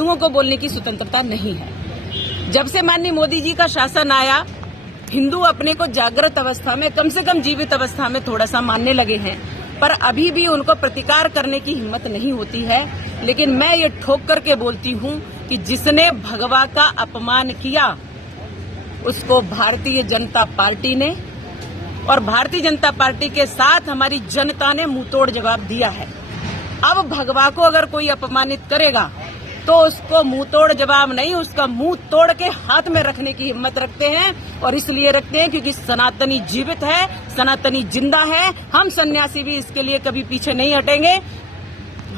हिंदुओं को बोलने की स्वतंत्रता नहीं है। जब से माननीय मोदी जी का शासन आया, हिंदू अपने को जागृत अवस्था में, कम से कम जीवित अवस्था में थोड़ा सा मानने लगे हैं, पर अभी भी उनको प्रतिकार करने की हिम्मत नहीं होती है। लेकिन मैं ये ठोक करके बोलती हूँ कि जिसने भगवा का अपमान किया उसको भारतीय जनता पार्टी ने और भारतीय जनता पार्टी के साथ हमारी जनता ने मुंहतोड़ जवाब दिया है। अब भगवा को अगर कोई अपमानित करेगा तो उसको मुंहतोड़ जवाब नहीं, उसका मुंह तोड़ के हाथ में रखने की हिम्मत रखते हैं। और इसलिए रखते हैं क्योंकि सनातनी जीवित है, सनातनी जिंदा है। हम सन्यासी भी इसके लिए कभी पीछे नहीं हटेंगे।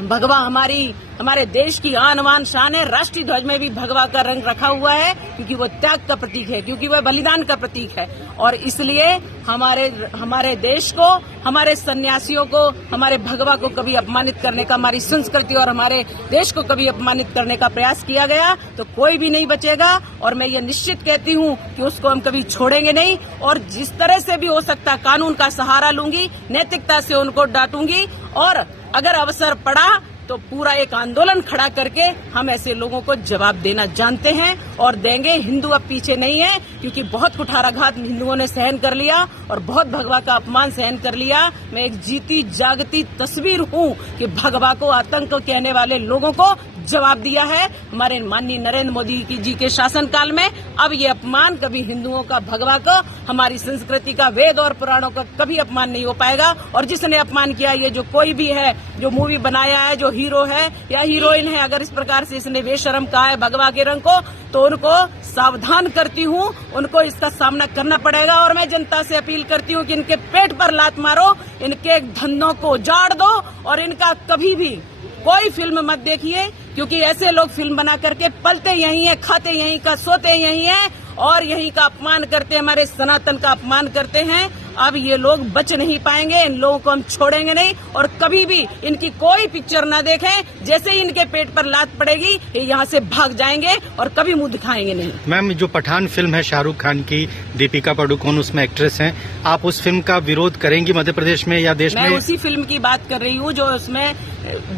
भगवा हमारे देश की आन बान शान है। राष्ट्रीय ध्वज में भी भगवा का रंग रखा हुआ है क्योंकि वो त्याग का प्रतीक है, क्योंकि वह बलिदान का प्रतीक है। और इसलिए हमारे देश को, हमारे सन्यासियों को, हमारे भगवा को कभी अपमानित करने का, हमारी संस्कृति और हमारे देश को कभी अपमानित करने का प्रयास किया गया तो कोई भी नहीं बचेगा। और मैं ये निश्चित कहती हूँ कि उसको हम कभी छोड़ेंगे नहीं। और जिस तरह से भी हो सकता कानून का सहारा लूंगी, नैतिकता से उनको डांटूंगी। और अगर अवसर पड़ा तो पूरा एक आंदोलन खड़ा करके हम ऐसे लोगों को जवाब देना जानते हैं और देंगे। हिंदू अब पीछे नहीं है क्योंकि बहुत कुठाराघात हिंदुओं ने सहन कर लिया और बहुत भगवा का अपमान सहन कर लिया। मैं एक जीती जागती तस्वीर हूँ कि भगवा को आतंक कहने वाले लोगों को जवाब दिया है हमारे माननीय नरेंद्र मोदी जी के शासनकाल में। अब ये अपमान कभी हिंदुओं का, भगवा का, हमारी संस्कृति का, वेद और पुराणों का कभी अपमान नहीं हो पाएगा। और जिसने अपमान किया, ये जो कोई भी है, जो मूवी बनाया है, जो हीरो है या हीरोइन है, अगर इस प्रकार से इसने बेशर्म कहा है भगवा के रंग को, तो उनको सावधान करती हूँ, उनको इसका सामना करना पड़ेगा। और मैं जनता से अपील करती हूँ कि इनके पेट पर लात मारो, इनके धंधों को उजाड़ दो और इनका कभी भी कोई फिल्म मत देखिए क्योंकि ऐसे लोग फिल्म बना करके पलते यहीं है, खाते यहीं का, सोते यहीं है और यहीं का अपमान करते, हमारे सनातन का अपमान करते हैं। अब ये लोग बच नहीं पाएंगे, इन लोगों को हम छोड़ेंगे नहीं और कभी भी इनकी कोई पिक्चर न देखें। जैसे ही इनके पेट पर लात पड़ेगी ये यहाँ से भाग जाएंगे और कभी मुंह दिखाएंगे नहीं। मैम, जो पठान फिल्म है शाहरुख खान की, दीपिका पादुकोण उसमें एक्ट्रेस हैं, आप उस फिल्म का विरोध करेंगी मध्य प्रदेश में या देश में? मैं उसी फिल्म की बात कर रही हूँ जो उसमें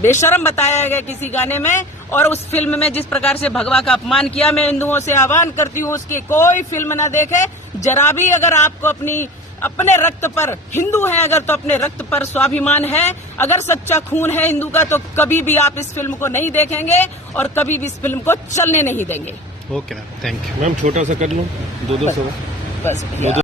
बेशर्म बताया गया किसी गाने में। और उस फिल्म में जिस प्रकार से भगवा का अपमान किया, मैं हिंदुओं से आह्वान करती हूँ उसकी कोई फिल्म न देखे। जरा भी अगर आपको अपने रक्त पर, हिंदू हैं अगर, तो अपने रक्त पर स्वाभिमान है, अगर सच्चा खून है हिंदू का, तो कभी भी आप इस फिल्म को नहीं देखेंगे और कभी भी इस फिल्म को चलने नहीं देंगे। Okay ma'am, thank you. Ma'am छोटा सा कर लूं, 2-2 सवाल बस